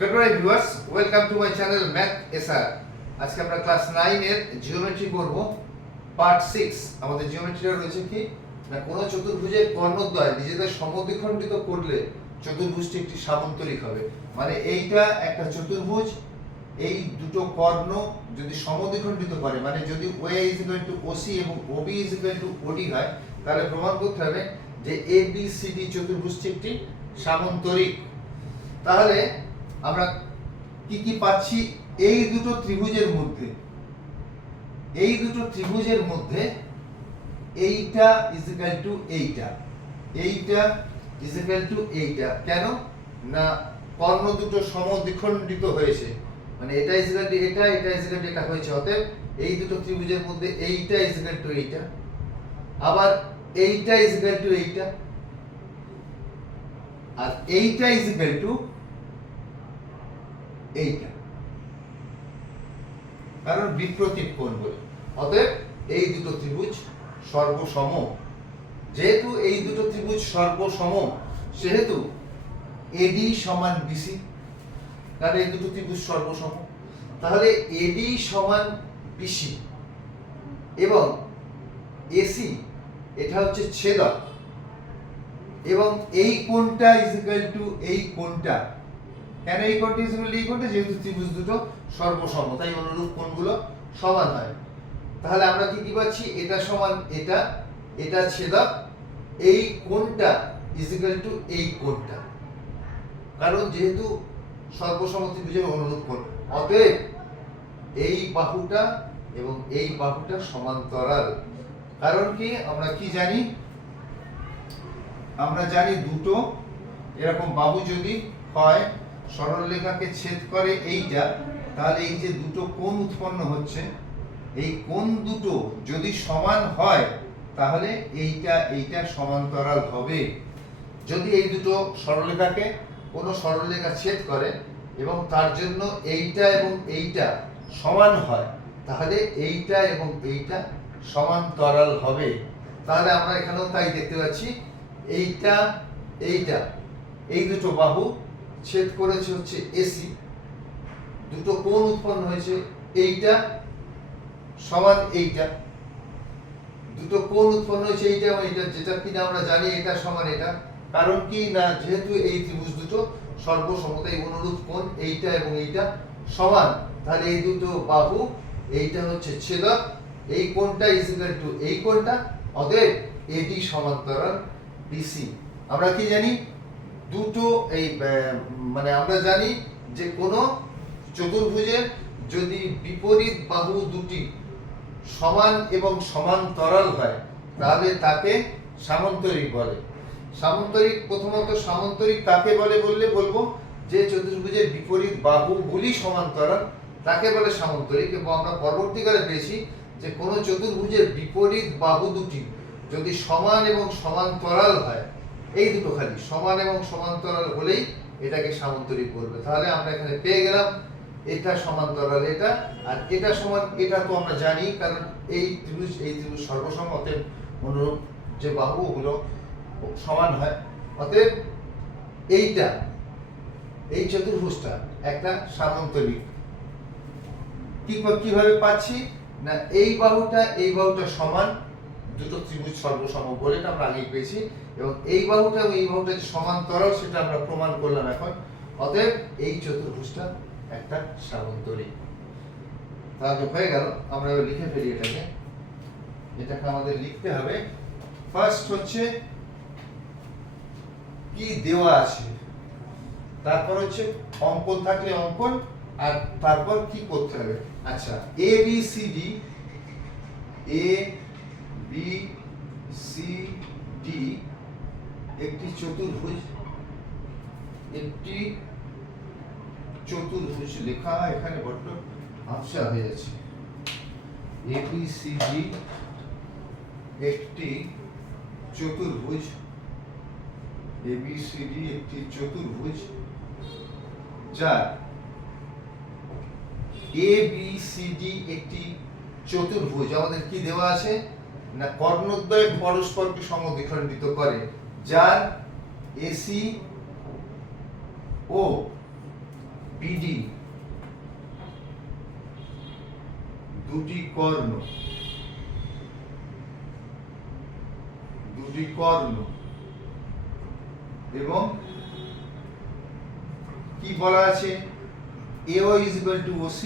Good morning viewers, welcome to my channel math SR. আজকে আমরা class 9 এর geometry করব, পার্ট 6। আমাদের জিওমেট্রিটা রয়েছে কি না, কোন চতুর্ভুজের কর্ণদ্বয় নিজেদের সমদ্বিখণ্ডিত করলে চতুর্ভুজটি একটি সামান্তরিক হবে। মানে এইটা একটা চতুর্ভুজ, এই দুটো কর্ণ যদি সমদ্বিখণ্ডিত করে, মানে যদি OA = OC এবং OB = OD হয়, তাহলে প্রমাণ করতে হবে যে ABCD চতুর্ভুজটি একটি সামান্তরিক। তাহলে আমরা কি কি পাচ্ছি এই দুটো ত্রিভুজের মধ্যে? এই দুটো ত্রিভুজের মধ্যে এইটা ইজিক্যাল টু এইটা, এইটা ইজিক্যাল টু এইটা। কেন না, কর্ণ দুটো সমদ্বিখণ্ডিত হয়েছে, মানে এটা ইজিক্যাল টু এটা, এটা ইজিক্যাল টু এটা হয়েছে। অতএব এই দুটো ত্রিভুজের মধ্যে এইটা ইজিক্যাল টু এইটা, আবার এইটা ইজিক্যাল টু এইটা, আর এইটা ইজিক্যাল টু এইটা, কারণ বিপরীত কোণ বলে। অতএব এই দুটো ত্রিভুজ সর্বসম। যেহেতু এই দুটো ত্রিভুজ সর্বসম, সেহেতু AD সমান BC, কারণ এই দুটো ত্রিভুজ সর্বসম। তাহলে AD সমান BC এবং AC এটা হচ্ছে ছেদক, এবং এই কোণটা ইজিক্যাল টু এই কোণটা। কেন এই কোণটা ইজিক্যাল টু এই কোণটা? যেহেতু ত্রিভুজ দুটো সর্বসম, তাই অনুরূপ কোণগুলো সমান হয়। তাহলে আমরা কি কি পাচ্ছি? এটা সমান এটা, এটা ছেদক, এই কোণটা ইজিক্যাল টু এই কোণটা, কারণ যেহেতু সর্বসম ত্রিভুজের অনুরূপ কোণ। অতএব এই বাহুটা এবং এই বাহুটা সমান্তরাল। কারণ কি আমরা কি জানি? আমরা জানি দুটো এরকম বাহু যদি হয়, সরলরেখাকে ছেদ করে এইটা, তাহলে এই যে দুটো কোণ উৎপন্ন হচ্ছে, এই কোণ দুটো যদি সমান হয়, তাহলে এইটা এইটা সমান্তরাল হবে। যদি এই দুটো সরলরেখাকে কোনো সরলরেখা ছেদ করে এবং তার জন্য এইটা এবং এইটা সমান হয়, তাহলে এইটা এবং এইটা সমান্তরাল হবে। তাহলে আমরা এখানেও তাই দেখতে পাচ্ছি, এইটা এইটা এই দুটো বাহু ছেদ করেছে হচ্ছে AC, দুটো কোণ উৎপন্ন হয়েছে, এইটা সমান এইটা, দুটো কোণ উৎপন্ন হয়েছে এইটা এবং এইটা, যেটা কিনা আমরা জানি এটা সমান এটা। কারণ কি না, যেহেতু এই ত্রিভুজ দুটো সর্বসমতাই অনুরূপ কোণ এইটা এবং এইটা সমান, তাহলে এই দুটো বাহু, এইটা হচ্ছে ছেদক, এই কোণটা ইজিক্যাল টু এই কোণটা। অতএব AD সমান্তরাল BC। আমরা কি জানি? দুটো এই মানে আমরা জানি যে কোনো চতুর্ভুজের যদি বিপরীত বাহু দুটি সমান এবং সমান্তরাল হয়, তাহলে তাকে সামান্তরিক বলে। সামান্তরিক, প্রথমত সামান্তরিক কাকে বলে বললে বলবো যে চতুর্ভুজের বিপরীত বাহুগুলি সমান্তরাল, তাকে বলে সামান্তরিক। এবং আমরা পরবর্তীকালে পেয়েছি যে কোনো চতুর্ভুজের বিপরীত বাহু দুটি যদি সমান এবং সমান্তরাল হয়, এই দুটো খালি সমান এবং সমান্তরাল হলেই এটাকে সামান্তরিক বলবে। তাহলে আমরা এখানে পেয়ে গেলাম এটা সমান্তরাল এটা, আর এটা সমান এটা তো আমরা জানি, কারণ এই ত্রিভুজ সর্বসম, অতএব অনুরূপ যে বাহু ওগুলো সমান হয়। অতএব এইটা, এই চতুর্ভুজটা একটা সামান্তরিক। কিভাবে পাচ্ছি না, এই বাহুটা সমান, দুটো ত্রিভুজ সর্বসম বলে এটা আমরা আগেই পেয়েছি, এবং এই বাহুটা এবং এই বাহুটা যে সমান্তরাল সেটা আমরা প্রমাণ করলাম এখন। অতএব এই চতুর্ভুজটা একটা সামান্তরিক। তাহলে হয়ে গেল। আমরা লিখে ফেলি এটাকে। এটাকে আমাদের লিখতে হবে। ফার্স্ট হচ্ছে কি দেওয়া আছে, তারপর হচ্ছে অঙ্কন থাকলে অঙ্কন, আর তারপর কি করতে হবে। আচ্ছা, ABCD একটি চতুর্ভুজ, একটি চতুর্ভুজ লেখা এখানে বড্ড আফসা হয়ে যাচ্ছে। ABCD একটি চতুর্ভুজ, ABCD একটি চতুর্ভুজ যার ABCD একটি চতুর্ভুজ আমাদের কি দেওয়া আছে না, কর্ণদ্বয় পরস্পরকে সমদ্বিখণ্ডিত করে, যার AC ও বিডি দুটি কর্ণ এবং কি বলা আছে AO is equal to OC,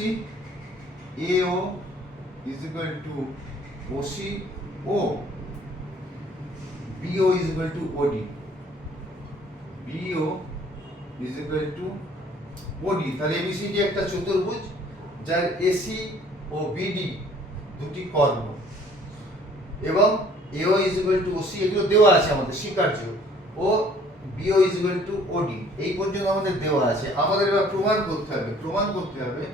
AO is equal to OC, O, BO is equal to OD, BO is equal to OD। তাহলে ABCD একটা চতুর্ভুজ যার AC ও BD দুটি কর্ণ এবং AO is equal to OC, এগুলো দেওয়া আছে আমাদের স্বীকার্য, ও BO is equal to OD, এই পর্যন্ত আমাদের দেওয়া আছে। আমাদের এবার প্রমাণ করতে হবে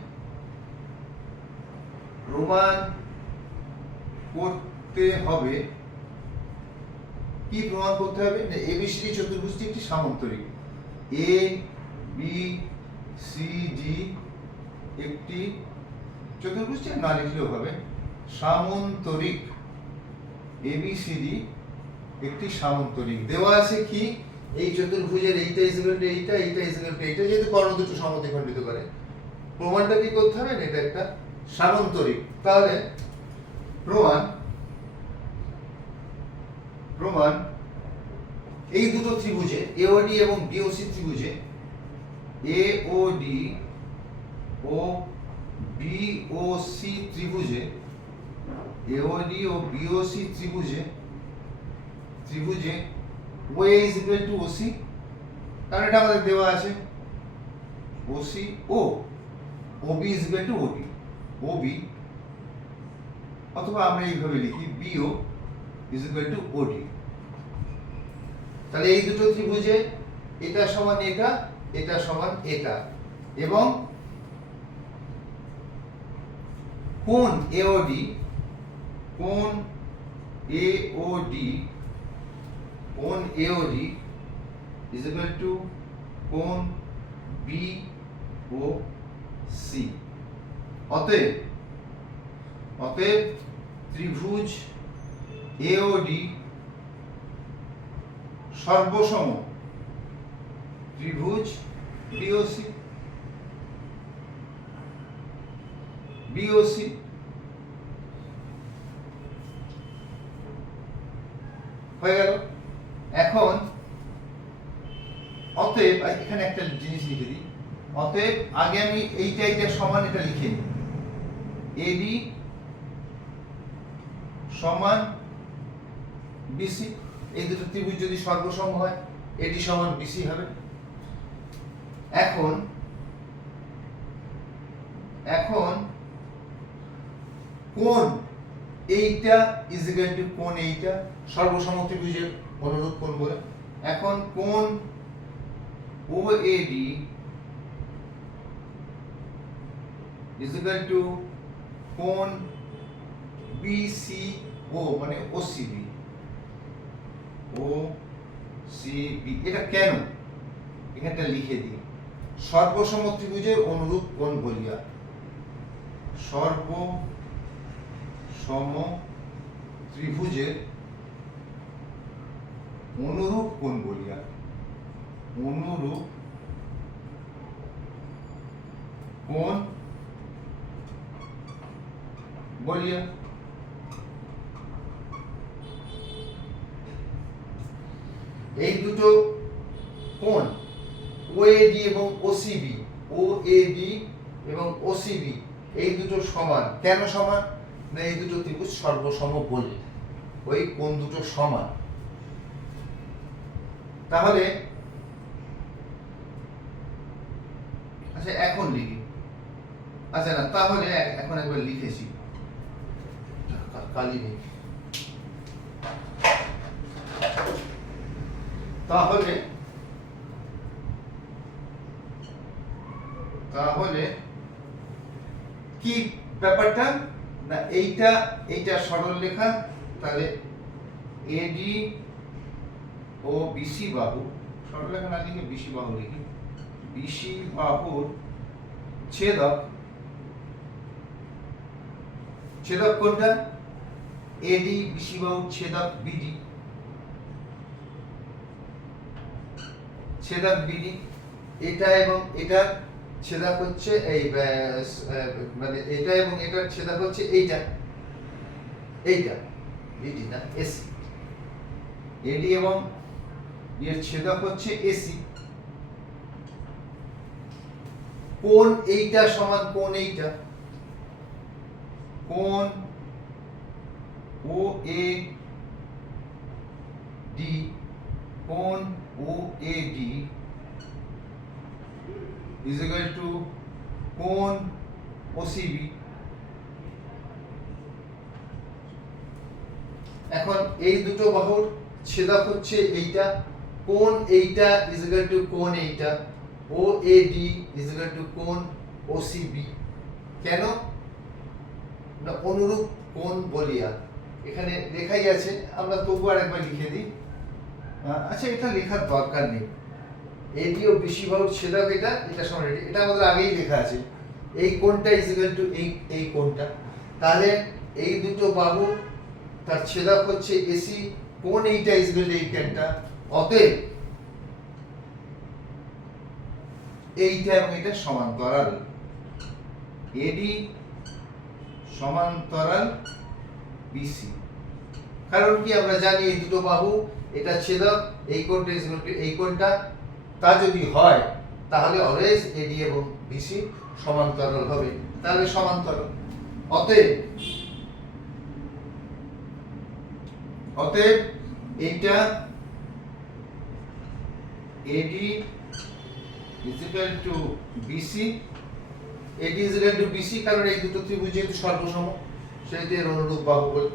কি প্রমাণ করতে হবে না ABCD চতুর্ভুজটি একটি সামান্তরিক, ABCD একটি চতুর্ভুজটি না লিখলেও হবে, সামান্তরিক ABCD একটি সামান্তরিক। দেওয়া আছে কি এই চতুর্ভুজের এইটা ইজ ইকুয়াল টু এইটা, এইটা ইজ ইকুয়াল টু এইটা, যেহেতু কর্ণ দুটো সমদ্বিখণ্ডিত করে, প্রমাণটা কি করতে হবে না এটা একটা সামান্তরিক। তাহলে প্রমাণ এই দুটো ত্রিভুজে AOD এবং BOC ত্রিভুজে, AOD O BOC ত্রিভুজে, AOD O BOC ত্রিভুজে OA is equal to OC, কারণ এটা আমাদের দেওয়া আছে, OC O OB is equal to OD, OB অথবা আমরা এইভাবে লিখি BO is equal to OD। তাহলে এই দুটো ত্রিভুজে এটা সমান এটা, এটা সমান এটা, এবং কোণ AOD is equal to কোণ BOC। অতএব ত্রিভুজ AOD সর্বসম ত্রিভুজ BOC হয়ে গেল। এখন অতএব এখানে একটা জিনিস লিখে দিই, অতএব আগে আমি এইটা সমান এটা লিখে নিই, AB সমান BC, এই দুটো ত্রিভুজ যদি সর্বসম হয় AD সমান BC হবে। এখন কোণ এইটা ইজ ইকুয়াল টু কোণ এইটা, সর্বসম ত্রিভুজের অনুরূপ কোণ বলে। এখন কোণ OAD ইজ ইকুয়াল টু কোণ BCO মানে OCB, এটা কেন এখানটা লিখে দিই, সর্বসম ত্রিভুজের অনুরূপ কোণ বলিয়া, সর্বসম ত্রিভুজের অনুরূপ কোণ বলিয়া, অনুরূপ কোণ বলিয়া। এই দুটো কোণ OAD এবং OCB, এই দুটো সমান। কেন সমান না এই দুটো ত্রিভুজ সর্বসম বলে ওই কোণ দুটো সমান। তাহলে আচ্ছা এখন লিখি, আচ্ছা না তাহলে এখন একবার লিখেছি, কালি নেই, তাহলে কি ব্যাপারটা না এইটা সরল রেখা, তাহলে AD ও BC বাহু, সরল রেখা না লিখে BC বাহু লিখি, BC বাহুর ছেদক কোনটা AD, BC বাহুর ছেদক BD, এটা এবং এটা ছেদক হচ্ছে এই মানে এটা এবং এটার ছেদক হচ্ছে এইটা এইটা বিডি না এসি, এডি এবং এর ছেদক হচ্ছে এসি। কোণ এইটা সমান কোণ এইটা, কোণ ও এ ডি, কোণ O A D is equal to কোণ ওসিবি। এখন এই দুটো বাহুর ছেদক হচ্ছে এইটা, কোণ এইটা is equal to কোণ এইটা, O A D is equal to কোণ ওসিবি। কেন না অনুরূপ কোণ বলিয়া এখানে লেখাই আছে, আমরা তবু আরেকবার লিখে দিই। আচ্ছা এটা লেখার দরকার নেই, এডি ও বিসি বাহুর ছেদক এটা, এটা সমান এটা আমাদের আগেই লেখা আছে। এই কোণটা ইজ ইকুয়াল টু এই কোণটা, তাহলে এই দুটো বাহু তার ছেদক হচ্ছে এসি, কোণ এইটা ইজ ইকুয়াল টু এই কোণটা, অতএব এইটা এবং এটা সমান্তরাল, এডি সমান্তরাল বিসি। কারণ কি আমরা জানি এই দুটো বাহু এটা ছেদক, এই কোণটা ইজ ইকুয়াল টু এই কোণটা, তা যদি হয় তাহলে অলওয়েজ এডি এবং বিসি সমান্তরাল হবে, তাহলে সমান্তরাল। অতএব এইটা AD is equal to BC, AD is equal to BC কারণ এই দুটো ত্রিভুজ যেহেতু সর্বসম সেহেতু এর অনুরূপ বাহু বলে,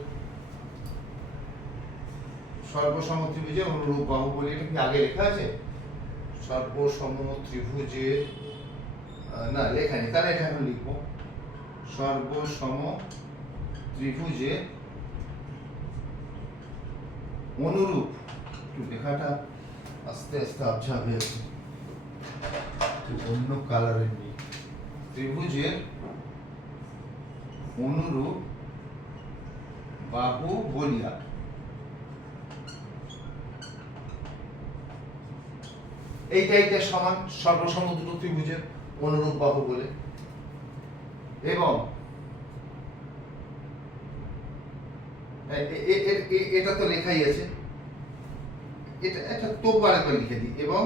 সর্বসম ত্রিভুজে অনুরূপ বাহু বলে। এটা কি আগে লেখা আছে? সর্বসম ত্রিভুজের না লেখা নেই, তাহলে এটা এখন লিখবো, সর্বসম ত্রিভুজের অনুরূপ। একটু লেখাটা আস্তে আস্তে আবঝা হয়ে আছে, অন্য কালারের নেই। ত্রিভুজের অনুরূপ বাহু বলিয়া এইটা সমান সর্বসম দুটো ত্রিভুজের অনুরূপ বাহু বলে। এবং এটা তো লেখাই আছে, এটা তো আরেকবার লিখে দিই, এবং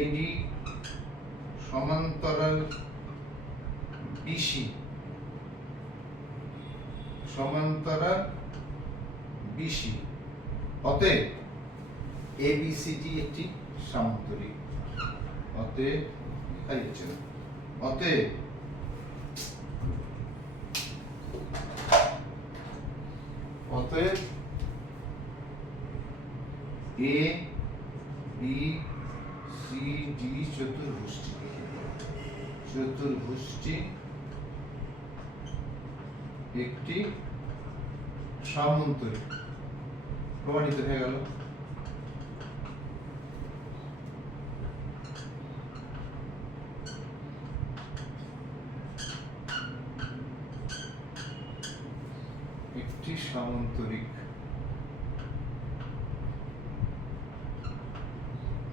এডি সমান্তরাল বিসি সমান্তরাল বিসি, অতএব এবিসিডি একটি সামান্তরিক। অতএব এ বি সি ডি চতুর্ভুজটি একটি সামান্তরিক প্রমাণিত হয়ে গেল। একটি সামান্তরিক,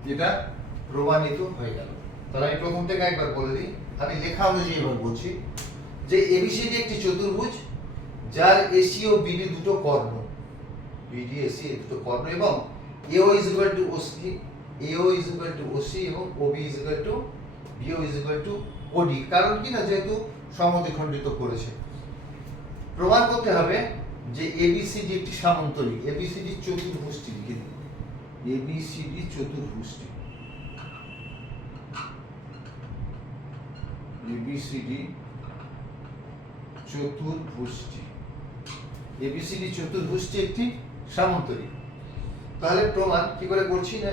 যেটা প্রমাণিত হয়ে গেল। তাহলে আমি প্রথম থেকে একবার বলে দিই, আমি লেখা অনুযায়ী এবার বলছি যে এবিসিডি একটি চতুর্ভুজ যার এসি ও বিডি দুটো কর্ণ, বিডি এসি দুটো কর্ণ, এবং AO is equal to OC, AO is equal to OC এবং OB is equal to BO is equal to OD. কারণ কি না, যেহেতু সমদ্বিখণ্ডিত করেছে। প্রমাণ করতে হবে যে এবিসিডি একটি সামান্তরিক, এবিসিডি চতুর্ভুজটি লিখে দিই, এবিসিডি চতুর্ভুজটি, এবিসিডি চতুর্ভুজটি, এবিসিডি চতুর্ভুজটি একটি সামান্তরিক। তাহলে প্রমাণ কি করে করছি না,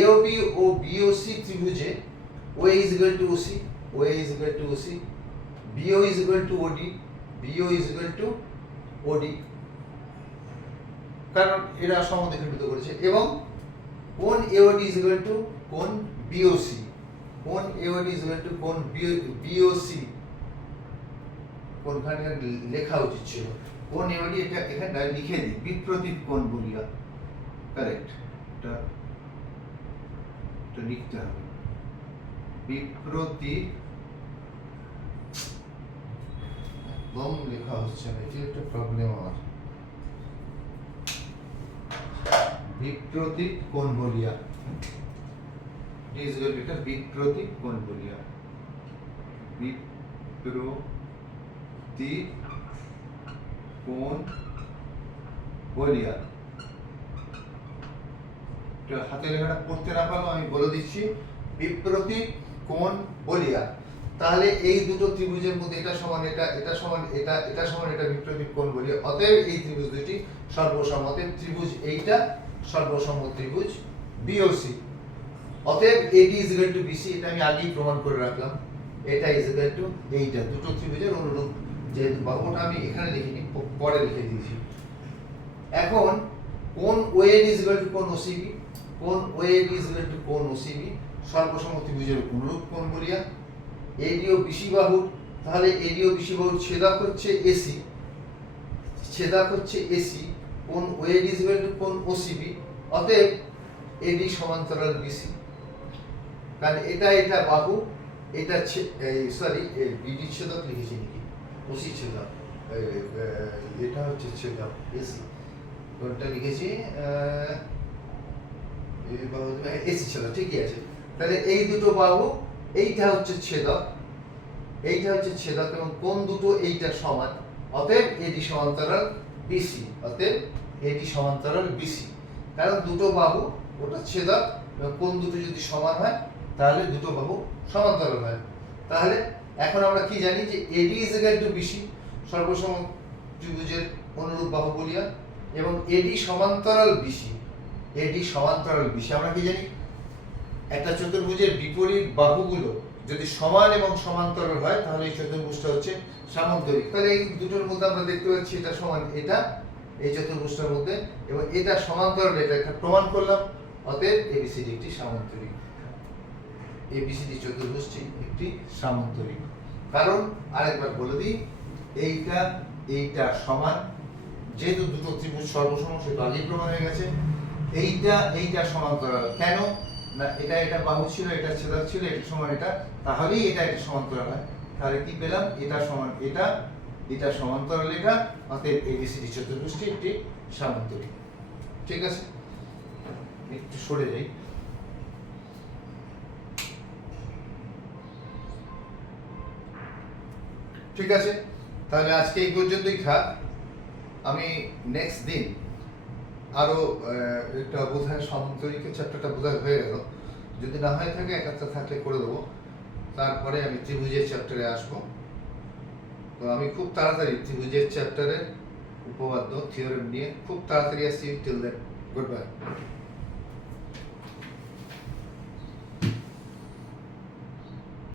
এওবি ও বিওসি ত্রিভুজে OA is equal to OC, OA is equal to OC, BO is equal to OD, BO is equal to OD, কারণ এরা সমদ্বিখণ্ডিত করেছে। এবং কোণ এওডি ইজ ইকুয়াল টু কোণ বিওসি, কোণ এওডি ইজ ইকুয়াল টু কোণ বিওসি, কোণখানে লেখা উচিত ছিল কোণ এওডি, এটা এখানে লিখে দিই বিপ্রতীপ কোণ বলিয়া, কারেক্ট, এটা এটা লিখতে হবে, বিপ্রতীক, একদম লেখা হচ্ছে না, এটা একটা প্রবলেম আমার। বিপ্রতীক কোণ বলিয়া, এটা বিপ্রতীক কোণ বলিয়া, বিপ্রতীক কোণ বলিয়া। হাতে লেখাটা পড়তে না পারলেও আমি বলে দিচ্ছি, বিপ্রতীক কোণ বলিয়া। তাহলে এই দুটো ত্রিভুজের মধ্যে এটা সমান এটা, এটা সমান এটা, এটা সমান এটা, বিপ্রতীক কোণ বলিয়া। অতএব এই ত্রিভুজ দুটি সর্বসম্মতের ত্রিভুজ, এইটা সর্বসম্মত ত্রিভুজ বিওসি। অতএব AD is equal to BC, এটা আমি আগেই প্রমাণ করে রাখলাম। এটা is equal to এইটা, দুটো ত্রিভুজের অনুরূপ। যেহেতু বাহুটা আমি এখানে লিখিনি, পরে লিখে দিয়েছি। এখন কোণ OAD is equal to কোণ OCB, কোণ OAD is equal to কোণ OCB সর্বসম্মত ত্রিভুজের অনুরূপ কোণ বলিয়া। AD ও BC বাহু, তাহলে AD ও BC বাহুর ছেদক হচ্ছে AC, ছেদক হচ্ছে AC। কোণ OAD is equal to কোণ OCB, অতএব AD সমান্তরাল BC। কারণ এটা এটা বাহু, এটা সরি BD ছেদক লিখেছি নাকি, OC ছেদক, এটা হচ্ছে ছেদক AC, কোনটা লিখেছি এই বাহু AC ছেদক, ঠিকই আছে। তাহলে এই দুটো বাহু, এইটা হচ্ছে ছেদক, এইটা হচ্ছে ছেদক, এবং কোণ দুটো এইটা সমান, অতএব AD সমান্তরাল BC, অতএব AD সমান্তরাল BC। কারণ দুটো বাহু, ওটা ছেদক, এবং কোণ দুটো যদি সমান হয় তাহলে দুটো বাহু সমান্তরাল হয়। তাহলে এখন আমরা কি জানি যে AD is equal to BC সর্বসম ত্রিভুজের অনুরূপ বাহু বলিয়া, এবং AD সমান্তরাল BC, AD সমান্তরাল BC। আমরা কি জানি, একটা চতুর্ভুজের বিপরীত বাহুগুলো যদি সমান এবং সমান্তরাল হয় তাহলে এই চতুর্ভুজটা হচ্ছে সামান্তরিক। তাহলে এই দুটোর মধ্যে আমরা দেখতে পাচ্ছি এটা সমান এটা, এই চতুর্ভুজটার মধ্যে, এবং এটা সমান্তরাল, এটা একটা প্রমাণ করলাম। অতএব ABCD একটি সামান্তরিক, ABCD চতুর্ভুজটি একটি সামান্তরিক। কারণ আরেকবার বলে দিই, এইটা এইটা সমান, যেহেতু দুটো ত্রিভুজ সর্বসম সেটা আগেই প্রমাণ হয়ে গেছে। এইটা এইটা সমান্তরাল, কেন না এটা এটা বাহু ছিল, এটা ছেদক ছিল, এটা সমান এটা, তাহলেই এটা এটা সমান্তরাল হয়। তাহলে কি পেলাম, এটা সমান এটা, এটা সমান্তরাল এটা, অতএব ABCD চতুর্ভুজটি একটি সামান্তরিক। ঠিক আছে, একটু সরে যাই। ঠিক আছে, তাহলে আজকে এই পর্যন্তই থাক। আমি নেক্সট দিন আরো একটা বোধহয় সামান্তরিকের চ্যাপ্টারটা বোধহয় হয়ে গেল, যদি না হয়ে থাকে একটা থাকলে করে দেবো। তারপরে আমি ত্রিভুজের চ্যাপ্টারে আসবো। তো আমি খুব তাড়াতাড়ি ত্রিভুজের চ্যাপ্টারের উপপাদ্য থিওরেম নিয়ে খুব তাড়াতাড়ি আসছি। Till then, good by.